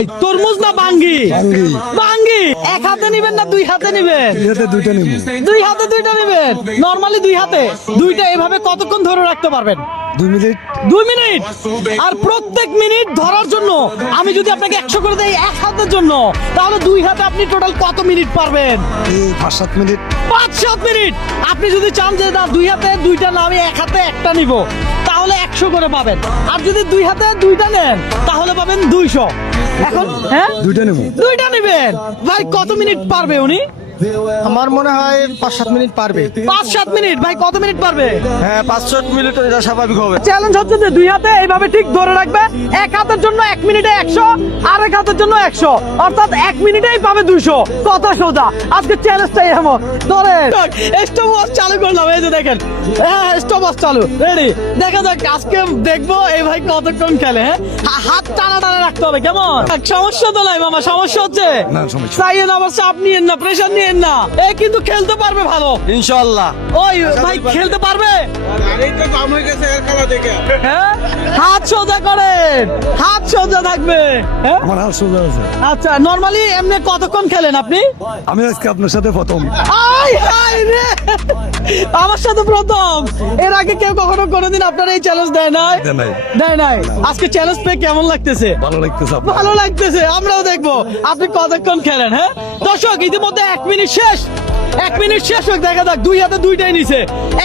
তরমুজ না বাঙ্গি? বাঙ্গি এক হাতে নিবেন না দুই হাতে নিবেন? দুইটা নিব। দুই হাতে দুইটা নিবেন। নরমালি দুই হাতে দুইটা এভাবে কতক্ষণ ধরে রাখতে পারবেন? 2 মিনিট। 2 মিনিট। আর প্রত্যেক মিনিট ধরার জন্য আমি যদি আপনাকে 100 করে দেই এক হাতের জন্য, তাহলে দুই হাতে আপনি টোটাল কত মিনিট পারবেন? 5-7 মিনিট। 5-7 মিনিট। আপনি যদি চান যে না দুই হাতে দুইটা না আমি এক হাতে একটা নিব, তাহলে 100 করে পাবেন। আর যদি দুই হাতে দুইটা নেন তাহলে পাবেন 200। এখন হ্যাঁ দুইটা নেব। দুইটা নেবেন। ভাই কত মিনিট পারবে উনি? আমার মনে হয় 5-7 মিনিট পারবে। 5-7 মিনিট। ভাই কত মিনিট পারবে? হ্যাঁ 5-7 মিনিট এটা স্বাভাবিক হবে। চ্যালেঞ্জ হচ্ছে যে দুই হাতে এইভাবে ঠিক ধরে রাখবে। এক হাতের জন্য 1 মিনিটে 100, আর এক হাতের জন্য 100, অর্থাৎ 1 মিনিটেই পাবে 200। কথা সোজা। আজকে চ্যালেঞ্জটাই এমন। ধরে স্টপ ওয়াচ চালু করলাম, এই যে দেখেন। হ্যাঁ স্টপ ওয়াচ চালু, রেডি। দেখা যাক আজকে দেখবো এই ভাই কতক্ষণ খেলে। হ্যাঁ হাত টানা টানা রাখতে হবে, কেমন? সমস্যা তো নাই মামা, সমস্যা হচ্ছে না, সমস্যা। চাইয়েন আবার চাপ নিয়েন না, প্রেশার নিয়েন না। এ কিন্তু খেলতে পারবে ভালো ইনশাআল্লাহ। ওই ভাই খেলতে পারবে। হ্যাঁ হাত সোজা করেন, হাত সোজা থাকবে। হ্যাঁ আমার হাত সোজা আছে। আচ্ছা নরমালি এমনি কতক্ষণ খেলেন আপনি? আমি আজকে আপনার সাথে প্রথম। আয় হায় রে, আমার সাথে প্রথম। এর আগে কেউ কখনো কোনোদিন আপনার এই চ্যালেঞ্জ দেয় নাই? দেয় নাই। দেয় নাই। আজকে চ্যালেঞ্জ পেয়ে কেমন লাগতেছে? ভালো লাগতেছে আপনার। ভালো লাগতেছে। আমরাও দেখবো আপনি কতক্ষণ খেলেন। হ্যাঁ দর্শক ইতিমধ্যে 1 মিনিট শেষ। 1 মিনিট শেষ হোক, দেখা যাক। দুই হাতে দুইটাই নিছে,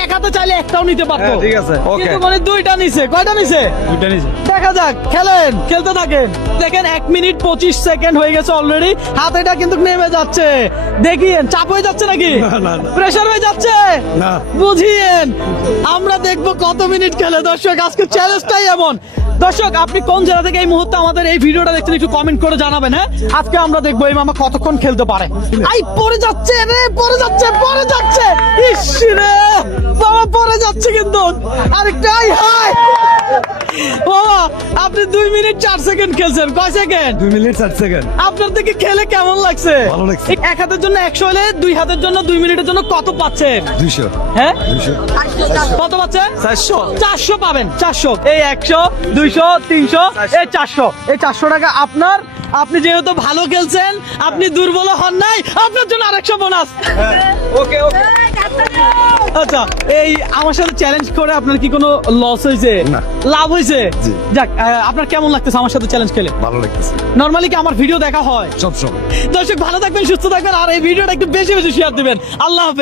এক হাতে চাইলে একটাও নিতে পারতো। হ্যাঁ, ঠিক আছে, ওকে। কিন্তু মানে দুইটা নিছে। কয়টা নিছে? দুইটা নিছে। দেখা যাক, খেলেন, খেলতে থাকেন। দেখেন 1 মিনিট 25 সেকেন্ড হয়ে গেছে অলরেডি। হাতেটা কিন্তু নেমে যাচ্ছে। দেখিয়েন চাপ হয়ে যাচ্ছে নাকি? না, না, না। প্রেসার হয়ে যাচ্ছে না। বুঝিয়েন। আমরা দেখবো কত মিনিট খেলে। দর্শক আজকে চ্যালেঞ্জটাই এমন। দর্শক আপনি কোন জেলা থেকে এই মুহূর্তে আমাদের এই ভিডিওটা দেখছেন একটু কমেন্ট করে জানাবেন। হ্যাঁ আজকে আমরা দেখবো এই মামা কতক্ষণ খেলতে পারে। আই পড়ে যাচ্ছে রে, পড়ে যাচ্ছে, পড়ে যাচ্ছে। ইস রে বাবা, পড়ে যাচ্ছে কিন্তু। আরেকটাই হাই বাবা, আপনি 2 মিনিট 4 সেকেন্ড খেলছেন। কয় সেকেন্ড? 2 minute 7 second. আপনার থেকে খেলে কেমন লাগছে? ভালো লাগছে। এক হাতের জন্য 100 হলে দুই হাতের জন্য 2 মিনিটের জন্য কত পাচ্ছেন? 200। হ্যাঁ 200। কত পাচ্ছেন? 400। 400 পাবেন। 400 এই 100 200 300 এই 400। এই 400 টাকা আপনার। আপনি যেহেতু ভালো খেলছেন, আপনি দুর্বল হন নাই, আপনার জন্য আরেকশো বোনাস। ওকে ওকে। আচ্ছা এই আমার সাথে চ্যালেঞ্জ করে আপনার কি কোনো লস হয়েছে? না। লাভ হয়েছে? জি। যাক আপনার কেমন লাগতেছে আমার সাথে চ্যালেঞ্জ খেলে? ভালো লাগতেছে। নরমালি কি আমার ভিডিও দেখা হয়? সব সময়। দর্শক ভালো থাকবেন, সুস্থ থাকবেন, আর এই ভিডিওটা একটু বেশি বেশি শেয়ার দিবেন। আল্লাহ হাফেজ।